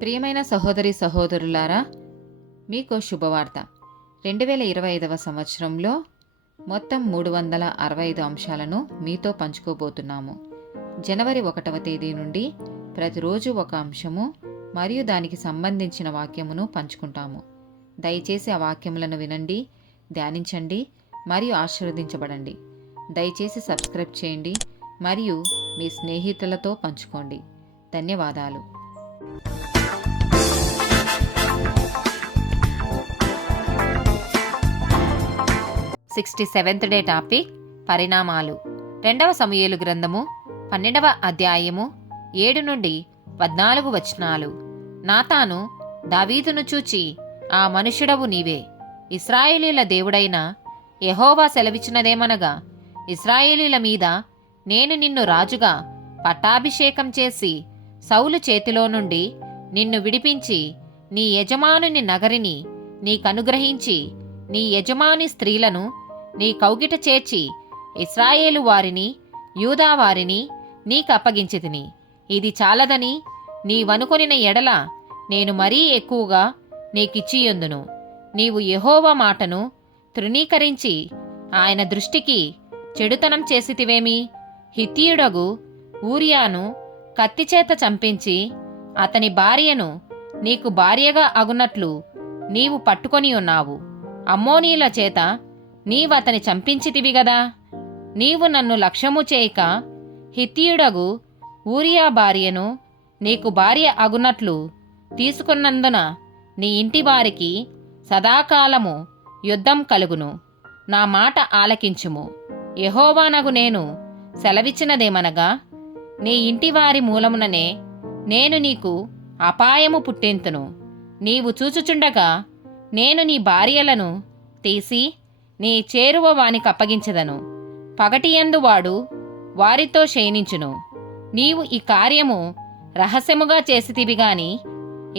ప్రియమైన సహోదరి సహోదరులారా, మీకు శుభవార్త. 2025వ సంవత్సరంలో మొత్తం 365 అంశాలను మీతో పంచుకోబోతున్నాము. జనవరి 1వ తేదీ నుండి ప్రతిరోజు ఒక అంశము మరియు దానికి సంబంధించిన వాక్యమును పంచుకుంటాము. దయచేసి ఆ వాక్యములను వినండి, ధ్యానించండి మరియు ఆశీర్వదించబడండి. దయచేసి సబ్స్క్రైబ్ చేయండి మరియు మీ స్నేహితులతో పంచుకోండి. ధన్యవాదాలు. 67th డే టాపిక్ పరిణామాలు. 2వ సమూయేలు గ్రంథము 12వ అధ్యాయము 7 నుండి 14 వచనాలు. నాతాను దావీదును చూచి, ఆ మనుష్యుడవు నీవే, ఇశ్రాయేలీల దేవుడైన యెహోవా సెలవిచ్చినదేమనగా, ఇశ్రాయేలీల మీద నేను నిన్ను రాజుగా పట్టాభిషేకం చేసి సౌలు చేతిలో నుండి నిన్ను విడిపించి నీ యజమానుని నగరిని నీకనుగ్రహించి నీ యజమాని స్త్రీలను నీ కౌగిట చేర్చి ఇశ్రాయేలు వారిని యూదా వారిని నీకప్పగించితిని. ఇది చాలదని నీవనుకొనిన ఎడల నేను మరీ ఎక్కువగా నీకిచ్చియుందును. నీవు యెహోవా మాటను తృణీకరించి ఆయన దృష్టికి చెడుతనం చేసితివేమి? హిత్తీయుడగు ఊరియాను కత్తిచేత చంపించి అతని భార్యను నీకు భార్యగా అగునట్లు నీవు పట్టుకొని ఉన్నావు. అమ్మోనీల చేత నీవతని చంపించితివి గదా. నీవు నన్ను లక్ష్యము చేయక హిత్తీయుడగు ఊరియా భార్యను నీకు భార్య అగునట్లు తీసుకున్నందున నీ ఇంటి వారికి సదాకాలము యుద్ధం కలుగును. నా మాట ఆలకించుము. యెహోవానగు నేను సెలవిచ్చినదేమనగా, నీ ఇంటివారి మూలముననే నేను నీకు అపాయము పుట్టింతును. నీవు చూచుచుండగా నేను నీ భార్యలను తీసి నీ చేరువ వానికప్పగించెదను. పగటియందు వాడు వారితో శయనించును. నీవు ఈ కార్యము రహస్యముగా చేసితివి గాని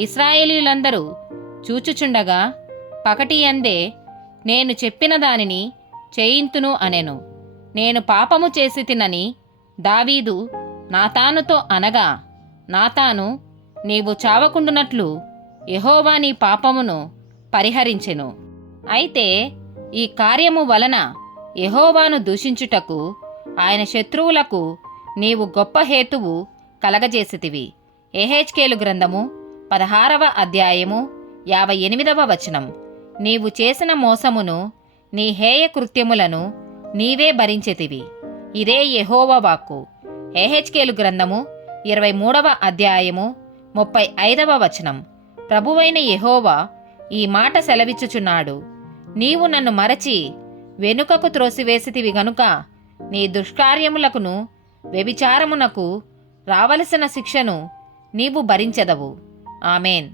ఇశ్రాయేలీయులందరూ చూచుచుండగా పగటియందే నేను చెప్పిన దానిని చేయింతును అనెను. నేను పాపము చేసి తినని దావీదు నాతానుతో అనగా, నాతాను నీవు చావకుండునట్లు యెహోవా నీ పాపమును పరిహరించెను. అయితే ఈ కార్యము వలన యెహోవాను దూషించుటకు ఆయన శత్రువులకు నీవు గొప్ప హేతువు కలగజేసితివి. యెహెజ్కేలు గ్రంథము 16వ అధ్యాయము 58వ వచనం. నీవు చేసిన మోసమును నీ హేయ కృత్యములను నీవే భరించితివి. ఇదే యెహోవా వాక్కు. యెహెజ్కేలు గ్రంథము 23వ అధ్యాయము 35వ వచనం. ప్రభువైన యెహోవా ఈ మాట సెలవిచ్చుచున్నాడు, నీవు నన్ను మరచి వెనుకకు త్రోసివేసితివి గనుక నీ దుష్కార్యములకును వ్యభిచారమునకు రావలసిన శిక్షను నీవు భరించెదవు. ఆమేన్.